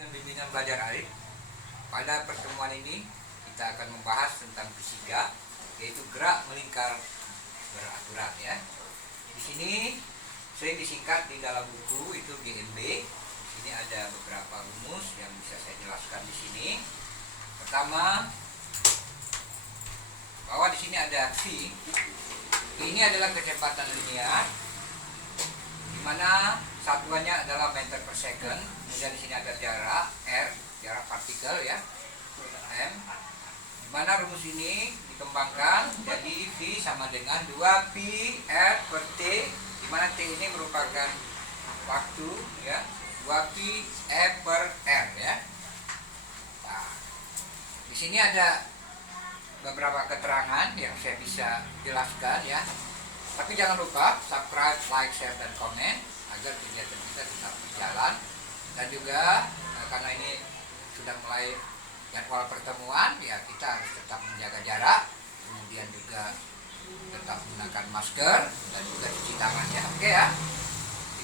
dengan bimbingan belajar Arif. Pada pertemuan ini kita akan membahas tentang fisika, yaitu gerak melingkar beraturan ya. Di sini sering disingkat di dalam buku itu GMB. Di sini ada beberapa rumus yang bisa saya jelaskan di sini. Pertama, bahwa di sini ada V. Ini adalah kecepatan linear, di mana satuannya adalah meter per second. Kemudian di sini ada jarak R, jarak partikel ya, m. Di mana rumus ini dikembangkan jadi V sama dengan 2 pi R per T, di mana T ini merupakan waktu ya, 2 pi E per R ya. Nah, di sini ada beberapa keterangan yang saya bisa jelaskan ya. Tapi jangan lupa subscribe, like, share, dan komen agar kegiatan kita tetap berjalan. Dan juga karena ini sudah mulai jadwal pertemuan ya, kita harus tetap menjaga jarak, kemudian juga tetap menggunakan masker dan juga cuci tangan ya. Oke ya.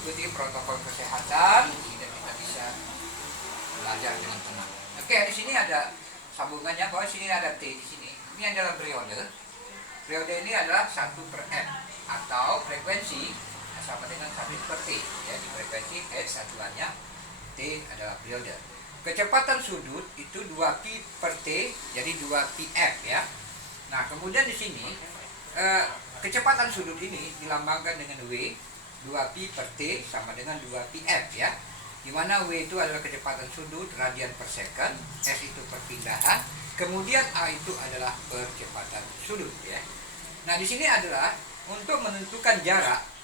Ikuti protokol kesehatan sehingga kita bisa belajar dengan tenang. Oke, di sini ada sambungannya, bahwa sini ada T di sini. Ini adalah periode. Periode ini adalah 1 per M atau frekuensi sama dengan 1 per T ya. Di frekuensi H satuannya, T adalah periode. Kecepatan sudut itu 2 pi per T, jadi 2 pi F ya. Nah, kemudian di sini kecepatan sudut ini dilambangkan dengan W, 2 pi per T sama dengan 2 pi F ya. Di mana W itu adalah kecepatan sudut radian per second, S itu perpindahan, kemudian A itu adalah percepatan sudut ya. Nah, di sini adalah untuk menentukan jarak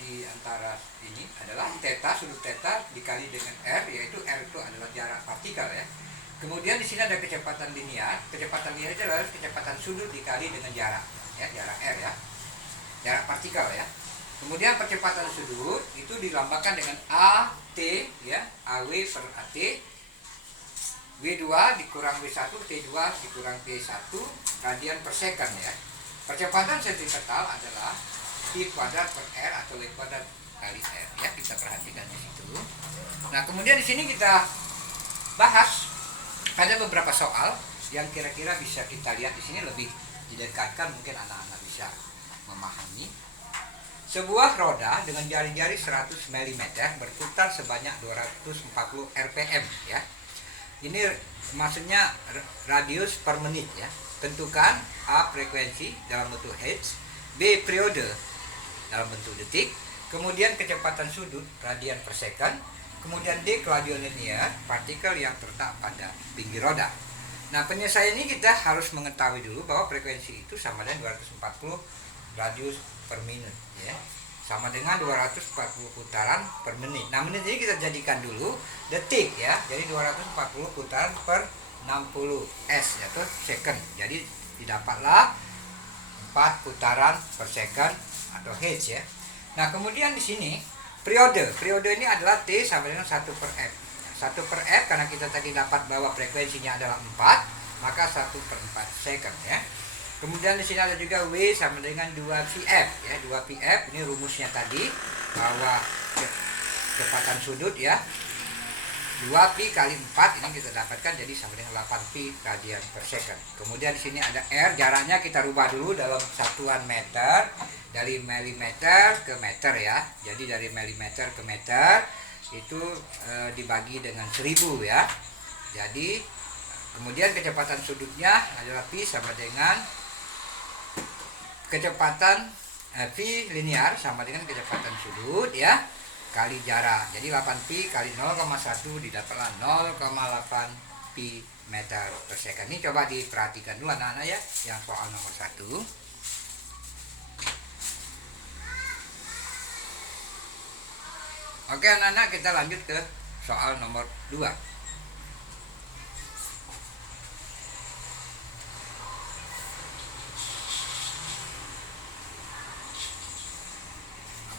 di antara ini adalah theta, sudut theta dikali dengan R, yaitu R itu adalah jarak partikel ya. Kemudian di sini ada kecepatan linear. Kecepatan linear itu adalah kecepatan sudut dikali dengan jarak ya, jarak R ya. Jarak partikel ya. Kemudian percepatan sudut itu dilambangkan dengan AT ya, AW per AT. W2 dikurang W1, T2 dikurang T1 radian per second ya. Percepatan sentripetal adalah P kuadrat per R atau W kuadrat kali R ya. Kita perhatikan di situ. Nah, kemudian di sini kita bahas ada beberapa soal yang kira-kira bisa kita lihat di sini lebih didekatkan, mungkin anak-anak bisa memahami. Sebuah roda dengan jari-jari 100 mm berputar sebanyak 240 rpm ya. Ini maksudnya radius per menit ya. Tentukan A frekuensi dalam bentuk Hertz, B periode dalam bentuk detik, kemudian kecepatan sudut radian per second, kemudian D kelajuan linear partikel yang terletak pada pinggir roda. Nah, penyelesaian ini kita harus mengetahui dulu bahwa frekuensi itu sama dengan 240 radius per menit ya, sama dengan 240 putaran per menit. Nah, menit ini kita jadikan dulu detik ya, jadi 240 putaran per 60 s yaitu second, jadi didapatlah 4 putaran per second atau hertz ya. Nah, kemudian di sini periode ini adalah T sama dengan 1 per F. 1 per F karena kita tadi dapat bahwa frekuensinya adalah 4, maka 1 per 4 second ya. Kemudian di sini ada juga W sama dengan 2 pf ya. 2 pf ini rumusnya tadi, bahwa kecepatan sudut ya 2 pi kali 4 ini kita dapatkan jadi sama dengan 8 pi radian per second. Kemudian di sini ada R, jaraknya kita rubah dulu dalam satuan meter, dari milimeter ke meter ya. Jadi dari milimeter ke meter itu dibagi dengan 1000 ya. Jadi kemudian kecepatan sudutnya adalah pi sama dengan kecepatan V linear sama dengan kecepatan sudut ya, kali jarak. Jadi 8pi kali 0,1 didapatlah 0,8 pi meter per second. Ini coba diperhatikan dulu anak-anak ya, yang soal nomor 1. Oke anak-anak, kita lanjut ke soal nomor 2.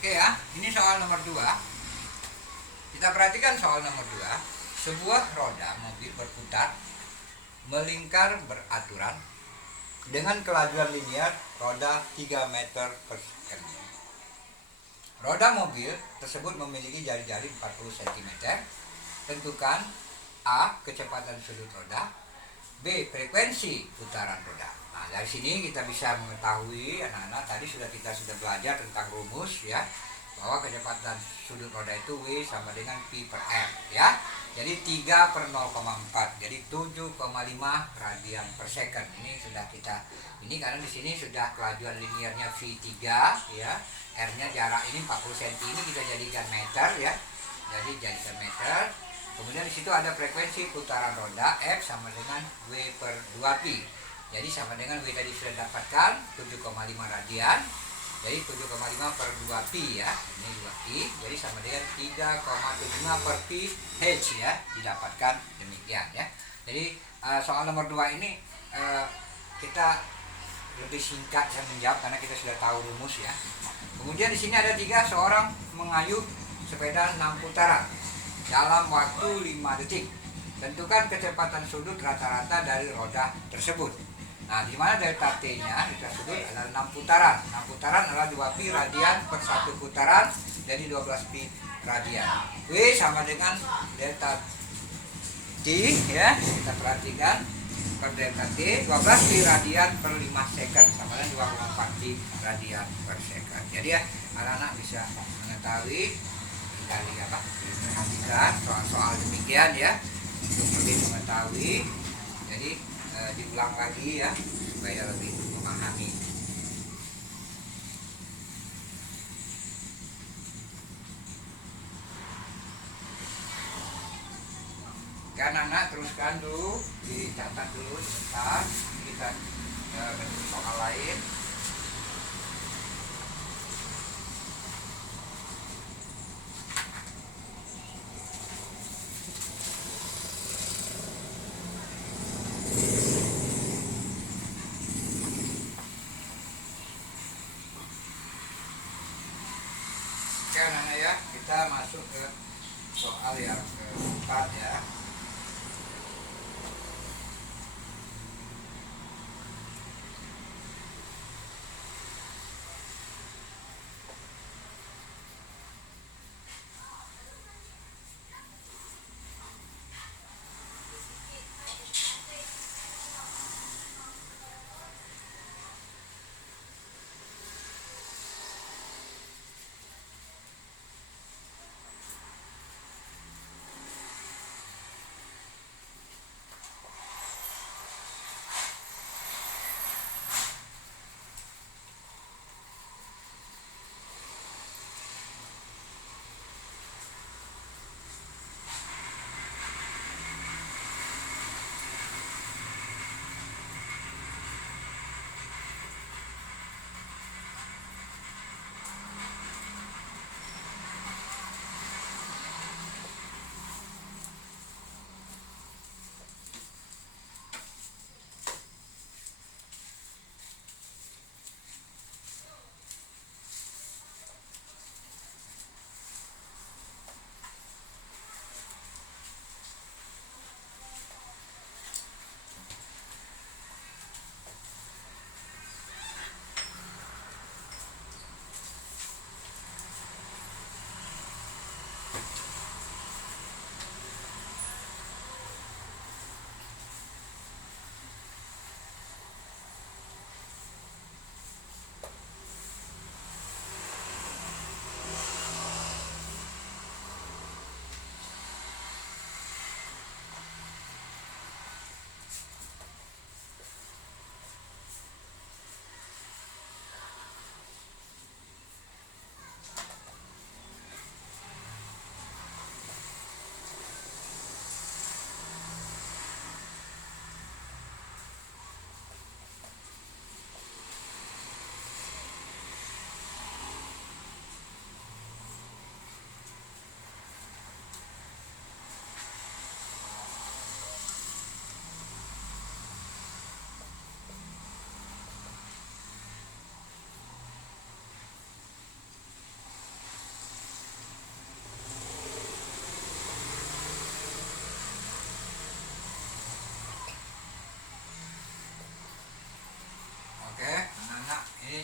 Oke ya, ini soal nomor 2. Kita perhatikan soal nomor 2. Sebuah roda mobil berputar melingkar beraturan dengan kelajuan linear roda 3 meter per second. Roda mobil tersebut memiliki jari-jari 40 cm. Tentukan A. Kecepatan sudut roda. B. Frekuensi putaran roda. Nah, dari sini kita bisa mengetahui anak-anak, tadi kita sudah belajar tentang rumus ya, bahwa kecepatan sudut roda itu W sama dengan P per R ya. Jadi 3 per 0,4, jadi 7,5 radian per second. Ini sudah kita, ini karena di sini sudah kelajuan linearnya V3 ya. R-nya jarak ini 40 cm, ini kita jadikan meter ya. Jadi jadikan meter. Kemudian di situ ada frekuensi putaran roda F sama dengan W per 2pi. Jadi sama dengan W tadi sudah dapatkan 7,5 radian. Jadi 7,5 per 2pi ya. Ini 2pi. Jadi sama dengan 3,75 per pi H ya. Didapatkan demikian ya. Jadi soal nomor 2 ini kita lebih singkat saya menjawab karena kita sudah tahu rumus ya. Kemudian di sini ada 3 seorang mengayuh sepeda 6 putaran dalam waktu 5 detik. Tentukan kecepatan sudut rata-rata dari roda tersebut. Nah, di mana delta T-nya, delta sudut adalah 6 putaran. 6 putaran adalah 2pi radian per 1 putaran, jadi 12pi radian. W sama dengan delta T ya. Kita perhatikan per delta T 12pi radian per 5 second sama dengan 24pi radian per second. Jadi ya, anak-anak bisa mengetahui kali apa? Perhatikan soal-soal demikian ya, untuk lebih mengetahui. Jadi diulang lagi ya supaya lebih memahami. Kan anak teruskan dulu, dicatat dulu sebentar, kita bentuk soal lain. Anak ya, kita masuk ke soal yang keempat ya.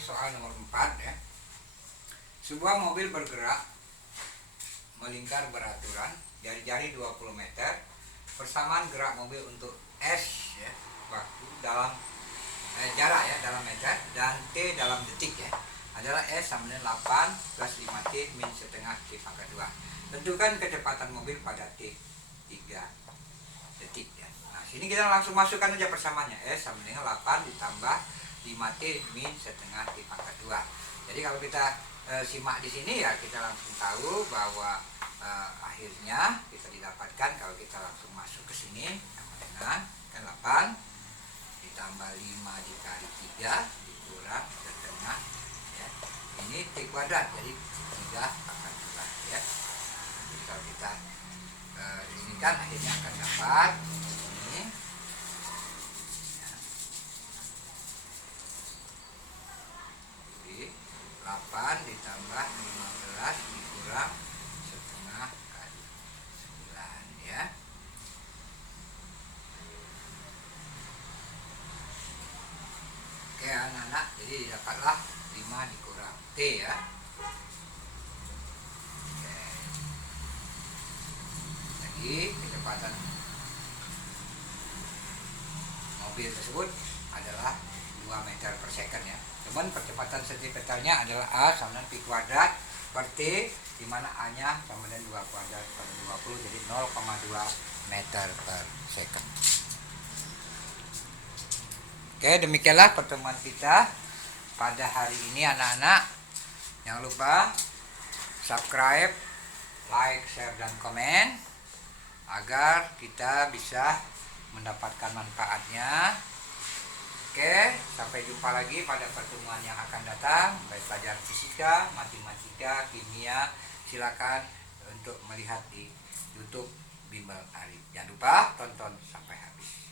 Soal nomor 4 ya. Sebuah mobil bergerak melingkar beraturan, jari-jari 20 meter persamaan gerak mobil untuk S ya, waktu dalam jarak ya dalam meter, dan T dalam detik ya, adalah S sama dengan 8 plus 5T min setengah T pangkat 2. Tentukan kecepatan mobil pada T 3 detik ya. Nah, sini kita langsung masukkan aja persamaannya. S sama dengan 8 ditambah 5T min setengah T pangkat 2. Jadi kalau kita simak di sini ya, kita langsung tahu bahwa akhirnya bisa didapatkan kalau kita langsung masuk ke sini sama dengan kan 8 ditambah 5 dikali 3 dikurang setengah ya. Ini T kuadrat, jadi 3 pangkat 2 ya. Jadi kalau kita ini kan akhirnya akan dapat ini ya. Jadi 8 ditambah 15 dikurang setengah kali 9 ya. Oke anak-anak, jadi dapatlah 5 dikurang T ya. Oke. Jadi kecepatan mobil tersebut adalah 2 meter per second ya. Cuman percepatan sentripetalnya adalah A sama dengan P kuadrat per T, di mana A-nya sama dengan 2 kuadrat per 20, jadi 0,2 meter per second. Oke, demikianlah pertemuan kita pada hari ini anak-anak. Jangan lupa subscribe, like, share, dan komen agar kita bisa mendapatkan manfaatnya. Oke, sampai jumpa lagi pada pertemuan yang akan datang. Baik pelajaran fisika, matematika, kimia, silakan untuk melihat di YouTube Bimbel Arif. Jangan lupa tonton sampai habis.